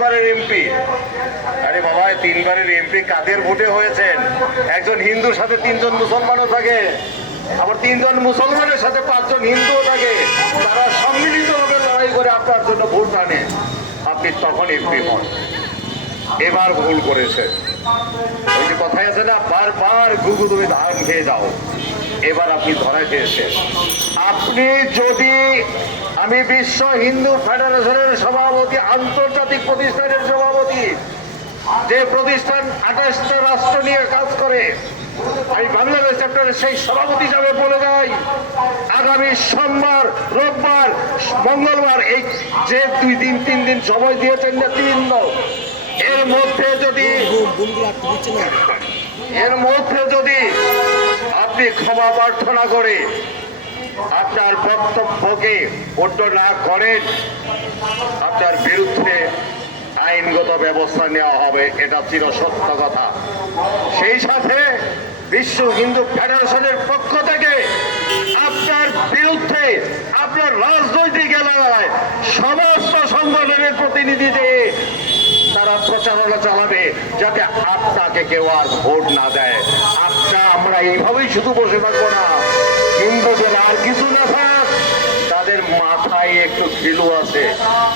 তিনবারের এমপি। আরে বাবা তিনবারের এমপি কাদের ভোটে হয়েছেন? একজন হিন্দুর সাথে তিনজন মুসলমানও থাকে, আবার তিনজন মুসলমানের সাথে পাঁচজন হিন্দুও থাকে। তারা সম্মিলিতভাবে লড়াই করে আপনার জন্য ভোট আনে। আপনি তখন এমপি হন। এবার ভুল করেছে ওই যে কথাই আছে না, বারবার গুগু তুমি ধান খেয়ে যাও এবার আপনি ধরা খেয়েছেন আপনি যদি আমি বিশ্ব হিন্দু ফেডারেশনের সভাপতি, আন্তর্জাতিক প্রতিষ্ঠানের সভাপতি। যে প্রতিষ্ঠান আঠাশটা রাষ্ট্র নিয়ে কাজ করে, আমি বাংলাদেশ চ্যাপ্টারের সেই সভাপতি হিসাবে বলে যাই আগামী সোমবার, রোববার, মঙ্গলবার, এই যে দুই দিন, তিন দিন সময় দিয়েছেন না, তিন দিন এর মধ্যে যদি এর মধ্যে যদি আপনি ক্ষমা প্রার্থনা করে আপনার বক্তব্যকে অন্য না করেন আপনার বিরুদ্ধে আইনগত ব্যবস্থা নেওয়া হবে, এটা চির সত্য কথা। সেই সাথে বিশ্ব হিন্দু ফেডারেশনের পক্ষ থেকে আপনার বিরুদ্ধে আপনার রাজনৈতিক এলাকায় সমস্ত সংগঠনের প্রতিনিধি দিয়ে তারা প্রচারণা চালাবে, যাতে আপনাকে কেউ আর ভোট না দেয়। আপনার আমরা এইভাবেই শুধু বসে থাকব না। হিন্দুদের আর কিছু খিলু আছে।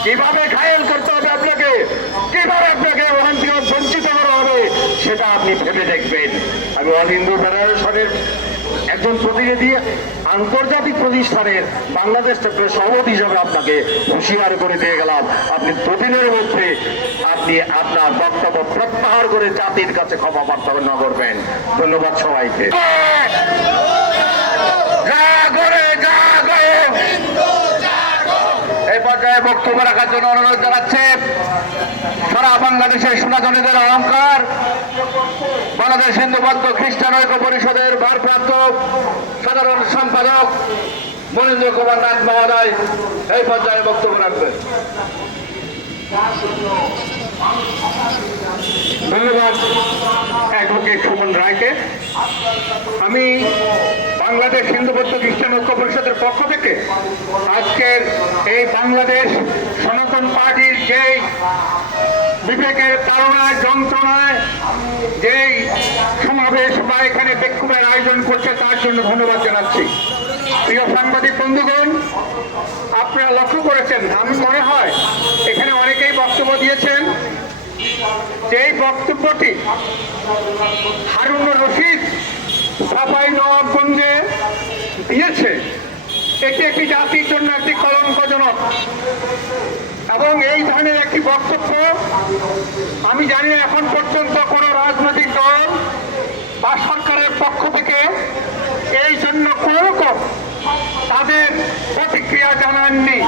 কীভাবে ঘায়েল করতে হবে আপনাকে? কীভাবে আপনাকে ওখান থেকে বঞ্চিত করা হবে, সেটা আপনি ভেবে দেখবেন। আমি অল হিন্দু ফেডারেশনের একজন প্রতিনিধি, আন্তর্জাতিক প্রতিষ্ঠানের বাংলাদেশ চ্যাপ্টার সভাপতি হিসাবে আপনাকে হুঁশিয়ার করে দিয়ে গেলাম। আপনি দুদিনের মধ্যে আপনি আপনার বক্তব্য প্রত্যাহার করে জাতির কাছে ক্ষমা প্রার্থনা করবেন। ধন্যবাদ সবাইকে জাগরে জাগো এই পর্যায়ে বক্তব্য রাখার জন্য অনুরোধ জানাচ্ছে। সারা বাংলাদেশের সোনাজনীদের অহংকার, বাংলাদেশ হিন্দু বৌদ্ধ খ্রিস্টান ঐক্য পরিষদের ভারপ্রাপ্ত সাধারণ সম্পাদক মনীন্দ্র কুমার নাথ মহোদয় এই পর্যায়ে বক্তব্য রাখবেন। ধন্যবাদ অ্যাডভোকেট সুমন রায়কে। আমি বাংলাদেশ হিন্দু বৌদ্ধ খ্রিস্টান ঐক্য পরিষদের পক্ষ থেকে আজকের এই বাংলাদেশ বিবেকের তাড়নায়, যন্ত্রণায় যেই সমাবেশ বা এখানে বিক্ষোভের আয়োজন করছে, তার জন্য ধন্যবাদ জানাচ্ছি। প্রিয় সাংবাদিক বন্ধুগণ, আপনারা লক্ষ্য করেছেন, আমি মনে হয় এখানে অনেকেই বক্তব্য দিয়েছেন যে বক্তব্যটি হারুন রশিদ সাফাই নবাবগঞ্জে দিয়েছে। এটি একটি জাতির জন্য একটি কলঙ্কজনক এবং এই ধরনের একটি বক্তব্য আমি জানি এখন পর্যন্ত কোনো রাজনৈতিক দল বা সরকারের পক্ষ থেকে এই জন্য কোনো তাদের প্রতিক্রিয়া জানাননি।